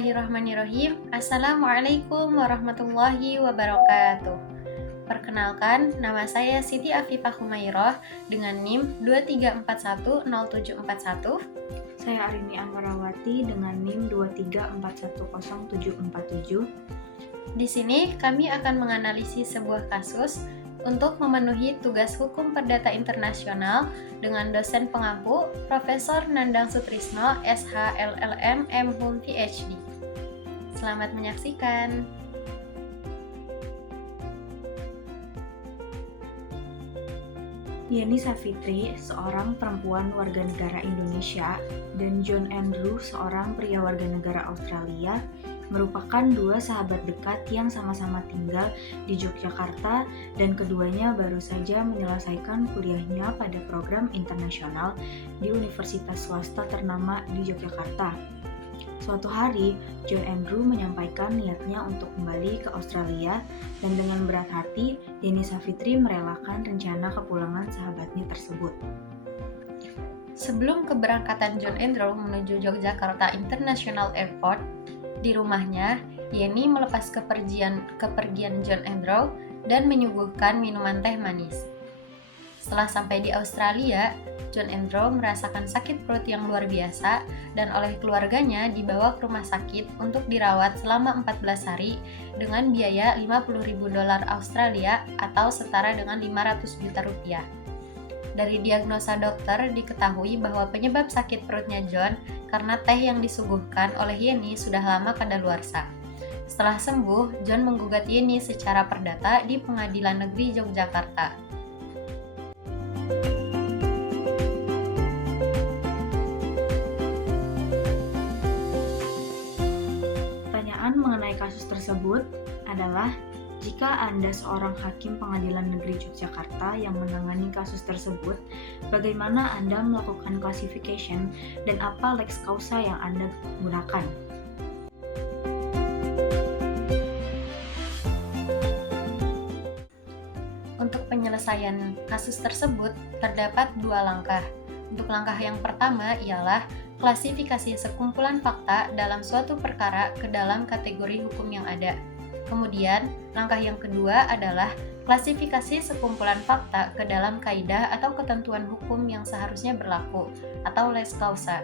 Bismillahirrahmanirrahim. Assalamualaikum warahmatullahi wabarakatuh. Perkenalkan, nama saya Siti Afifah Humairah dengan NIM 23410741. Saya Arini Ammarawati dengan NIM 23410747. Di sini kami akan menganalisis sebuah kasus untuk memenuhi tugas hukum perdata internasional dengan dosen pengampu Profesor Nandang Sutrisno, SH LLM M.Hum PhD. Selamat menyaksikan. Yeni Savitri, seorang perempuan warga negara Indonesia, dan John Andrew, seorang pria warga negara Australia, merupakan dua sahabat dekat yang sama-sama tinggal di Yogyakarta dan keduanya baru saja menyelesaikan kuliahnya pada program internasional di universitas swasta ternama di Yogyakarta. Suatu hari, John Andrew menyampaikan niatnya untuk kembali ke Australia dan dengan berat hati, Yeni Savitri merelakan rencana kepulangan sahabatnya tersebut. Sebelum keberangkatan John Andrew menuju Yogyakarta International Airport, di rumahnya, Yeni melepas kepergian John Andrew dan menyuguhkan minuman teh manis. Setelah sampai di Australia, John Andrew merasakan sakit perut yang luar biasa dan oleh keluarganya dibawa ke rumah sakit untuk dirawat selama 14 hari dengan biaya $50.000 Australia atau setara dengan 500 juta rupiah. Dari diagnosa dokter diketahui bahwa penyebab sakit perutnya John karena teh yang disuguhkan oleh Yeni sudah lama kadaluarsa. Setelah sembuh, John menggugat Yeni secara perdata di Pengadilan Negeri Yogyakarta. Pertanyaan mengenai kasus tersebut adalah, jika Anda seorang hakim Pengadilan Negeri Yogyakarta yang menangani kasus tersebut, bagaimana Anda melakukan classification dan apa lex causa yang Anda gunakan? Untuk penyelesaian kasus tersebut, terdapat dua langkah. Untuk langkah yang pertama ialah klasifikasi sekumpulan fakta dalam suatu perkara ke dalam kategori hukum yang ada. Kemudian, langkah yang kedua adalah klasifikasi sekumpulan fakta ke dalam kaidah atau ketentuan hukum yang seharusnya berlaku, atau lex causa.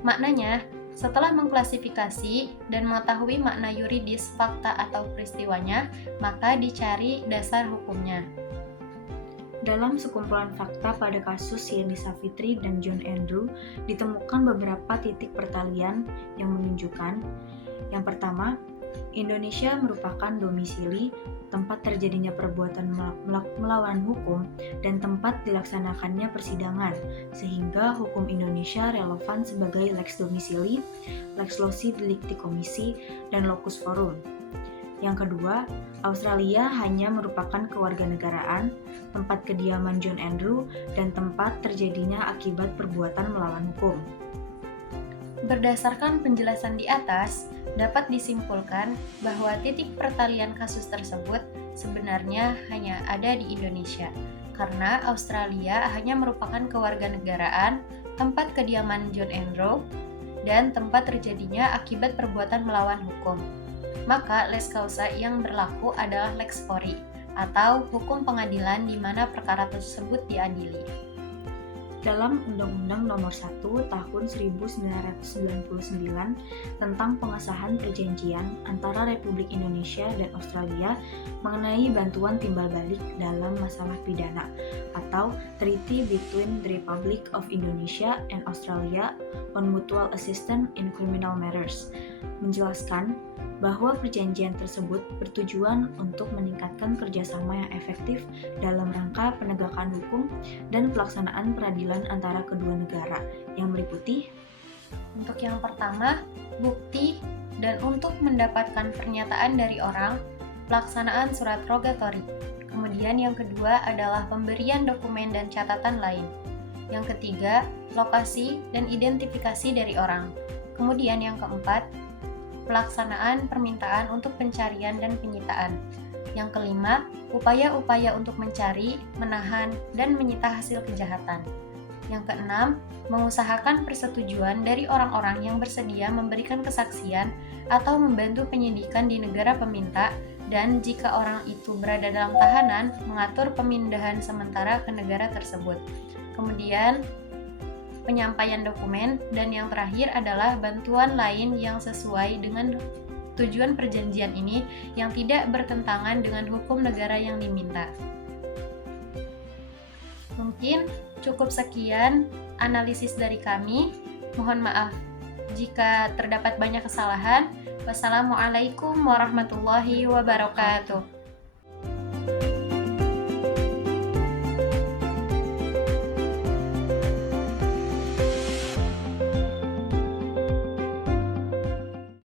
Maknanya, setelah mengklasifikasi dan mengetahui makna yuridis fakta atau peristiwanya, maka dicari dasar hukumnya. Dalam sekumpulan fakta pada kasus Yeni Savitri dan John Andrew, ditemukan beberapa titik pertalian yang menunjukkan, yang pertama, Indonesia merupakan domisili, tempat terjadinya perbuatan melawan hukum, dan tempat dilaksanakannya persidangan, sehingga hukum Indonesia relevan sebagai lex domisili, lex loci delicti commissi, dan locus forum. Yang kedua, Australia hanya merupakan kewarganegaraan, tempat kediaman John Andrew, dan tempat terjadinya akibat perbuatan melawan hukum. Berdasarkan penjelasan di atas, dapat disimpulkan bahwa titik pertalian kasus tersebut sebenarnya hanya ada di Indonesia, karena Australia hanya merupakan kewarganegaraan, tempat kediaman John Andrew, dan tempat terjadinya akibat perbuatan melawan hukum. Maka lex causa yang berlaku adalah lex fori, atau hukum pengadilan di mana perkara tersebut diadili. Dalam Undang-Undang Nomor 1 Tahun 1999 tentang pengesahan perjanjian antara Republik Indonesia dan Australia mengenai bantuan timbal balik dalam masalah pidana, atau Treaty Between the Republic of Indonesia and Australia on Mutual Assistance in Criminal Matters, menjelaskan bahwa perjanjian tersebut bertujuan untuk meningkatkan kerjasama yang efektif dalam rangka penegakan hukum dan pelaksanaan peradilan antara kedua negara, yang meliputi untuk yang pertama, bukti, dan untuk mendapatkan pernyataan dari orang, pelaksanaan surat rogatori. Kemudian yang kedua adalah pemberian dokumen dan catatan lain. Yang ketiga, lokasi dan identifikasi dari orang. Kemudian yang keempat, pelaksanaan permintaan untuk pencarian dan penyitaan. Yang kelima, upaya-upaya untuk mencari, menahan, dan menyita hasil kejahatan. Yang keenam, mengusahakan persetujuan dari orang-orang yang bersedia memberikan kesaksian atau membantu penyidikan di negara peminta, dan jika orang itu berada dalam tahanan, mengatur pemindahan sementara ke negara tersebut. Kemudian, penyampaian dokumen, dan yang terakhir adalah bantuan lain yang sesuai dengan tujuan perjanjian ini yang tidak bertentangan dengan hukum negara yang diminta. Mungkin cukup sekian analisis dari kami. Mohon maaf jika terdapat banyak kesalahan. Wassalamualaikum warahmatullahi wabarakatuh.